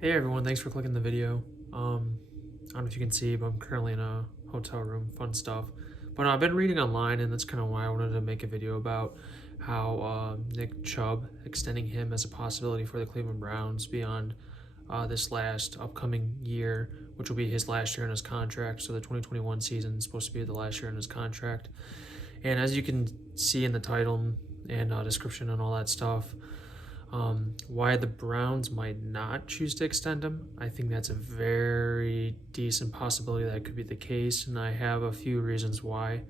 Hey everyone, thanks for clicking the video. I don't know if you can see, but I'm currently in a hotel room, fun stuff. But I've been reading online, and that's kind of why I wanted to make a video about how Nick Chubb, extending him as a possibility for the Cleveland Browns beyond this last upcoming year, which will be his last year in his contract. So the 2021 season is supposed to be the last year in his contract. And as you can see in the title and description and all that stuff, why the Browns might not choose to extend him, I think that's a very decent possibility that could be the case, and I have a few reasons why.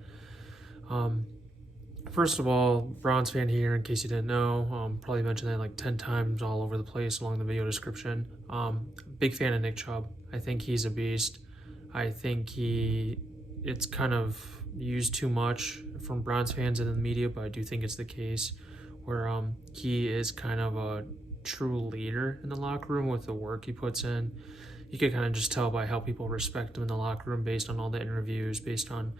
First of all, Browns fan here, in case you didn't know, probably mentioned that like 10 times all over the place along the video description. Big fan of Nick Chubb. I think he's a beast. I think it's kind of used too much from Browns fans and the media, but I do think it's the case where he is kind of a true leader in the locker room with the work he puts in. You could kind of just tell by how people respect him in the locker room based on all the interviews, based on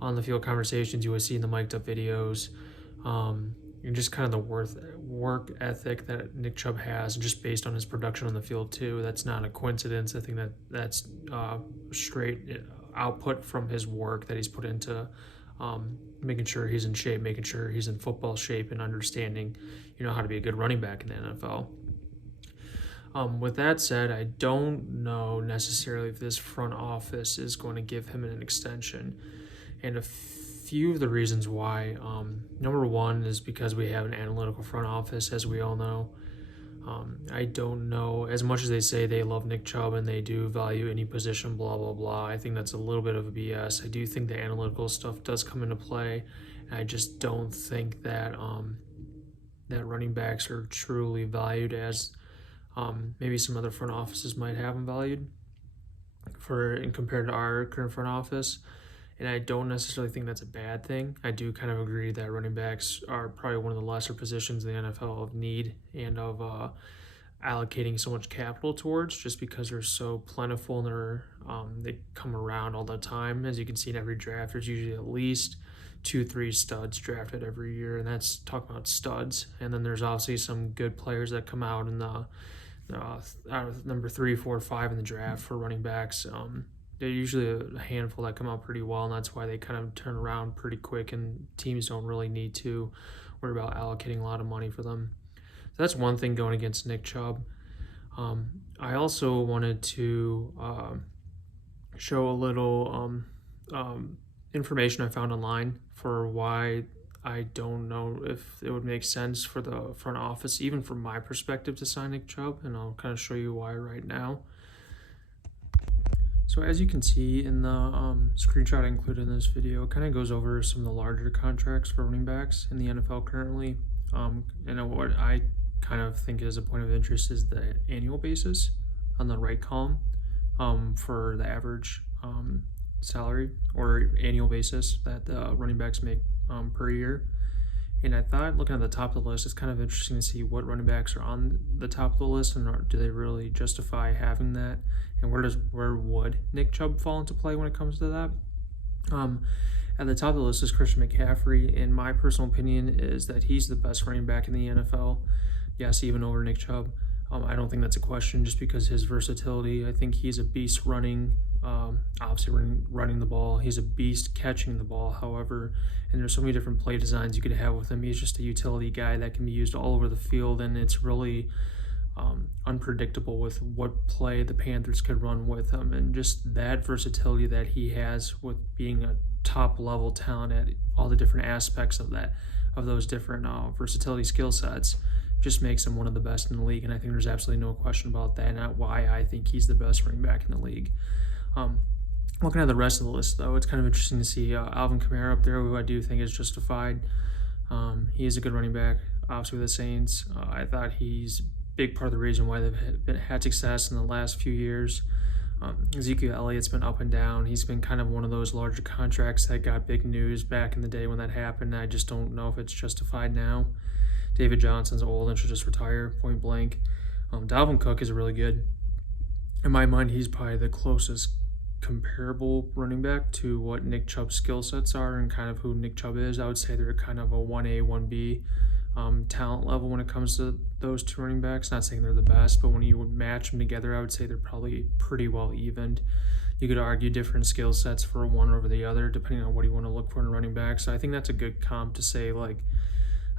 the field conversations you would see in the mic'd up videos, and just kind of the work ethic that Nick Chubb has, and just based on his production on the field too. That's not a coincidence. I think that's straight output from his work that he's put into making sure he's in shape, making sure he's in football shape, and understanding, how to be a good running back in the NFL. With that said, I don't know necessarily if this front office is going to give him an extension, and a few of the reasons why. Number one is because we have an analytical front office, as we all know. I don't know, as much as they say they love Nick Chubb and they do value any position, blah, blah, blah, I think that's a little bit of a BS. I do think the analytical stuff does come into play, and I just don't think that that running backs are truly valued as maybe some other front offices might have them valued compared to our current front office. And I don't necessarily think that's a bad thing. I do kind of agree that running backs are probably one of the lesser positions in the NFL of need and of allocating so much capital towards, just because they're so plentiful and they come around all the time. As you can see in every draft, there's usually at least 2-3 studs drafted every year, and that's talking about studs. And then there's obviously some good players that come out in the out of number 3, 4, 5 in the draft for running backs. They're usually a handful that come out pretty well, and that's why they kind of turn around pretty quick, and teams don't really need to worry about allocating a lot of money for them. So that's one thing going against Nick Chubb. I also wanted to show a little information I found online for why I don't know if it would make sense for the front office, even from my perspective, to sign Nick Chubb, and I'll kind of show you why right now. So as you can see in the screenshot I included in this video, it kind of goes over some of the larger contracts for running backs in the NFL currently. And what I kind of think is a point of interest is the annual basis on the right column for the average salary or annual basis that the running backs make per year. And I thought, looking at the top of the list, it's kind of interesting to see what running backs are on the top of the list, and do they really justify having that, and where would Nick Chubb fall into play when it comes to that? At the top of the list is Christian McCaffrey, and my personal opinion is that he's the best running back in the NFL. Yes, even over Nick Chubb. I don't think that's a question, just because his versatility. I think he's a beast running, obviously running the ball. He's a beast catching the ball, however, and there's so many different play designs you could have with him. He's just a utility guy that can be used all over the field, and it's really unpredictable with what play the Panthers could run with him, and just that versatility that he has with being a top level talent at all the different aspects of those different versatility skill sets just makes him one of the best in the league, and I think there's absolutely no question about that, and that's why I think he's the best running back in the league. Looking at the rest of the list, though, it's kind of interesting to see Alvin Kamara up there, who I do think is justified. He is a good running back, obviously with the Saints. I thought he's a big part of the reason why they've had success in the last few years. Ezekiel Elliott's been up and down. He's been kind of one of those larger contracts that got big news back in the day when that happened. I just don't know if it's justified now. David Johnson's old and should just retire, point blank. Dalvin Cook is really good. In my mind, he's probably the closest comparable running back to what Nick Chubb's skill sets are and kind of who Nick Chubb is. I would say they're kind of a 1A, 1B talent level when it comes to those two running backs. Not saying they're the best, but when you would match them together, I would say they're probably pretty well evened. You could argue different skill sets for one over the other, depending on what you want to look for in a running back. So I think that's a good comp to say, like,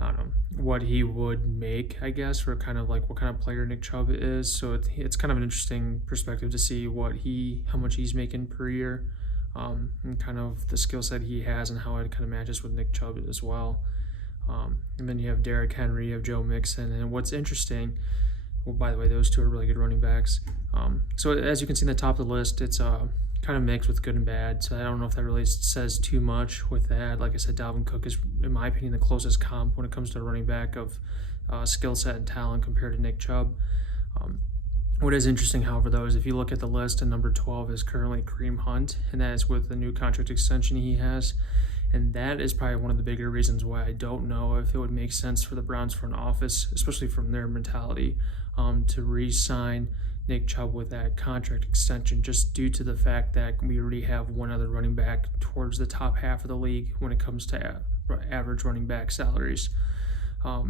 I don't know, what he would make, I guess, or kind of like what kind of player Nick Chubb is. So it's kind of an interesting perspective to see how much he's making per year, and kind of the skill set he has and how it kind of matches with Nick Chubb as well. And then you have Derrick Henry, you have Joe Mixon, and what's interesting, well, by the way, those two are really good running backs. So as you can see in the top of the list, it's kind of mixed with good and bad. So I don't know if that really says too much with that. Like I said, Dalvin Cook is, in my opinion, the closest comp when it comes to a running back of skill set and talent compared to Nick Chubb. What is interesting, however, though, is if you look at the list, and number 12 is currently Kareem Hunt, and that is with the new contract extension he has. And that is probably one of the bigger reasons why I don't know if it would make sense for the Browns front office, especially from their mentality, to re-sign Nick Chubb with that contract extension, just due to the fact that we already have one other running back towards the top half of the league when it comes to average running back salaries. I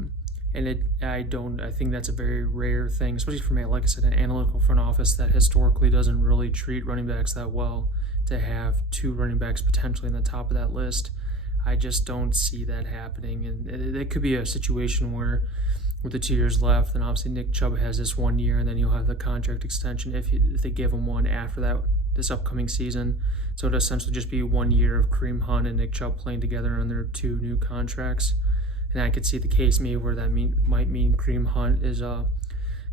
think that's a very rare thing, especially from like I said, an analytical front office that historically doesn't really treat running backs that well, to have two running backs potentially in the top of that list. I just don't see that happening, and it could be a situation where with the 2 years left, and obviously Nick Chubb has this 1 year, and then you'll have the contract extension if they give him one after that this upcoming season. So it'll essentially just be 1 year of Kareem Hunt and Nick Chubb playing together on their two new contracts. And I could see the case maybe where that might mean Kareem Hunt is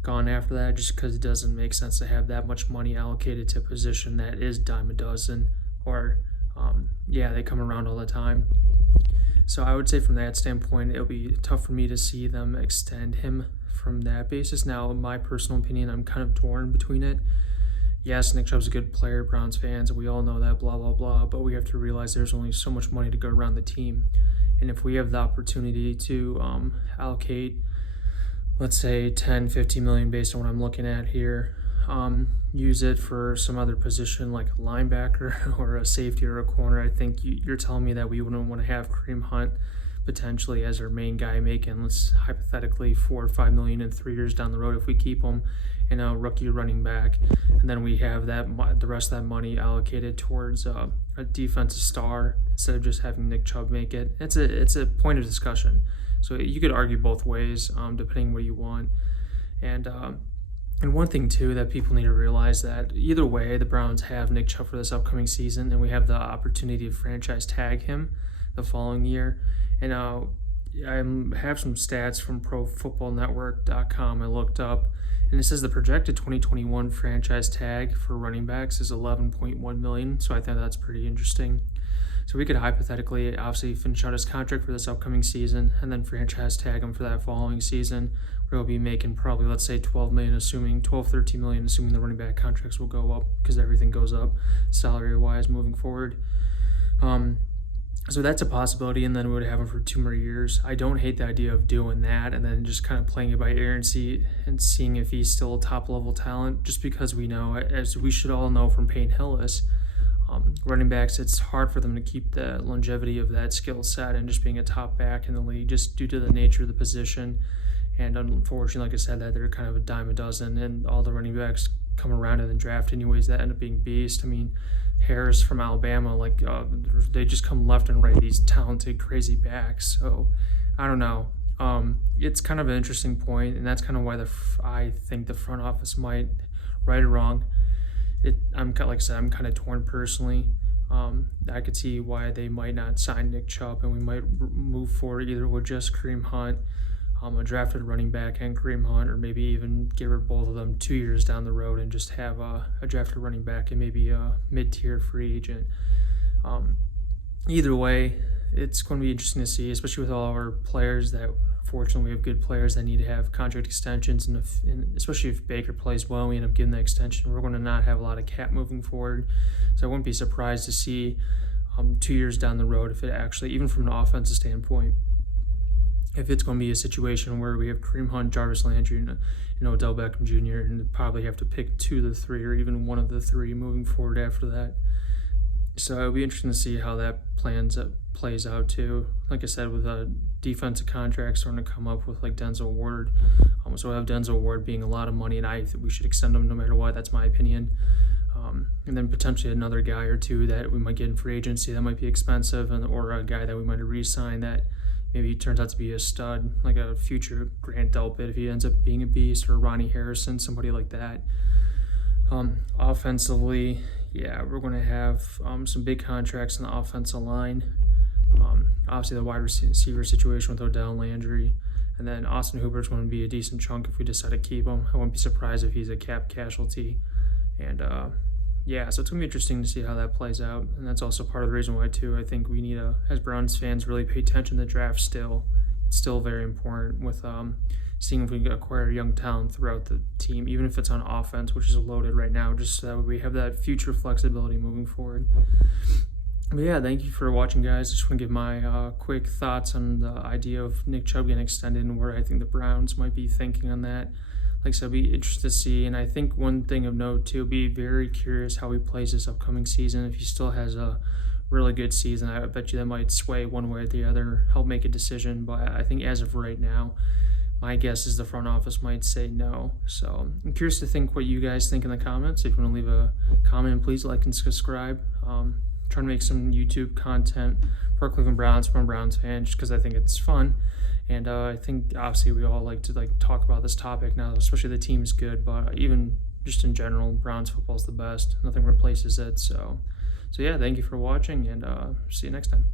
gone after that, just because it doesn't make sense to have that much money allocated to a position that is dime a dozen, or they come around all the time. So I would say from that standpoint, it'll be tough for me to see them extend him from that basis. Now, in my personal opinion, I'm kind of torn between it. Yes, Nick Chubb's a good player, Browns fans, we all know that, blah, blah, blah, but we have to realize there's only so much money to go around the team. And if we have the opportunity to allocate, let's say 10, 50 million based on what I'm looking at here, use it for some other position like a linebacker or a safety or a corner, I think you're telling me that we wouldn't want to have Kareem Hunt potentially as our main guy making, let's hypothetically, 4 or 5 million in 3 years down the road if we keep him, and a rookie running back, and then we have the rest of that money allocated towards a defensive star instead of just having Nick Chubb make it. It's a point of discussion. So you could argue both ways, depending what you want. And one thing too that people need to realize, that either way, the Browns have Nick Chubb for this upcoming season, and we have the opportunity to franchise tag him the following year. And I have some stats from ProFootballNetwork.com I looked up, and it says the projected 2021 franchise tag for running backs is $11.1 million. So I think that's pretty interesting. So we could hypothetically, obviously, finish out his contract for this upcoming season and then franchise tag him for that following season, where he'll be making probably, let's say, 13 million, assuming the running back contracts will go up because everything goes up salary-wise moving forward. So that's a possibility, and then we would have him for 2 more years. I don't hate the idea of doing that and then just kind of playing it by ear and seeing if he's still a top-level talent, just because we know, as we should all know from Payne Hillis, running backs, it's hard for them to keep the longevity of that skill set and just being a top back in the league, just due to the nature of the position. And unfortunately, like I said, that they're kind of a dime a dozen, and all the running backs come around in the draft anyways that end up being beasts. I mean, Harris from Alabama, they just come left and right, these talented, crazy backs. So I don't know. It's kind of an interesting point, and that's kind of why I think the front office might, right or wrong, like I said, I'm kind of torn personally. I could see why they might not sign Nick Chubb, and we might move forward either with just Kareem Hunt, a drafted running back, and Kareem Hunt, or maybe even give her both of them 2 years down the road and just have a drafted running back and maybe a mid-tier free agent. Either way, it's going to be interesting to see, especially with all our players that, fortunately, we have good players that need to have contract extensions, and especially if Baker plays well and we end up giving the extension, we're going to not have a lot of cap moving forward. So I wouldn't be surprised to see 2 years down the road, if it actually, even from an offensive standpoint, if it's going to be a situation where we have Kareem Hunt, Jarvis Landry, and Odell Beckham Jr., and probably have to pick 2 of the 3 or even 1 of the 3 moving forward after that. So it'll be interesting to see how that plays out too. Like I said, with defensive contracts starting to come up with like Denzel Ward. So I have Denzel Ward being a lot of money, and I think we should extend him no matter what. That's my opinion. And then potentially another guy or two that we might get in free agency that might be expensive, or a guy that we might re-sign that maybe turns out to be a stud, like a future Grant Delpit if he ends up being a beast, or Ronnie Harrison, somebody like that. Offensively, yeah, we're going to have some big contracts in the offensive line. Obviously, the wide receiver situation with Odell Landry. And then Austin Hooper's going to be a decent chunk if we decide to keep him. I wouldn't be surprised if he's a cap casualty. And yeah, so it's going to be interesting to see how that plays out. And that's also part of the reason why, too, I think we need to, as Browns fans, really pay attention to the draft still. It's still very important with seeing if we can acquire young talent throughout the team, even if it's on offense, which is loaded right now, just so that we have that future flexibility moving forward. But yeah, thank you for watching, guys. I just want to give my quick thoughts on the idea of Nick Chubb getting extended and where I think the Browns might be thinking on that. Like I said, I'll be interested to see. And I think one thing of note, too, be very curious how he plays this upcoming season. If he still has a really good season, I bet you that might sway one way or the other, help make a decision. But I think as of right now, my guess is the front office might say no. So I'm curious to think what you guys think in the comments. If you want to leave a comment, please like and subscribe. Trying to make some YouTube content for Cleveland Browns from a Browns fan, just because I think it's fun, and I think obviously we all like to talk about this topic now, especially the team is good, but even just in general, Browns football is the best. Nothing replaces it. So yeah, thank you for watching, and see you next time.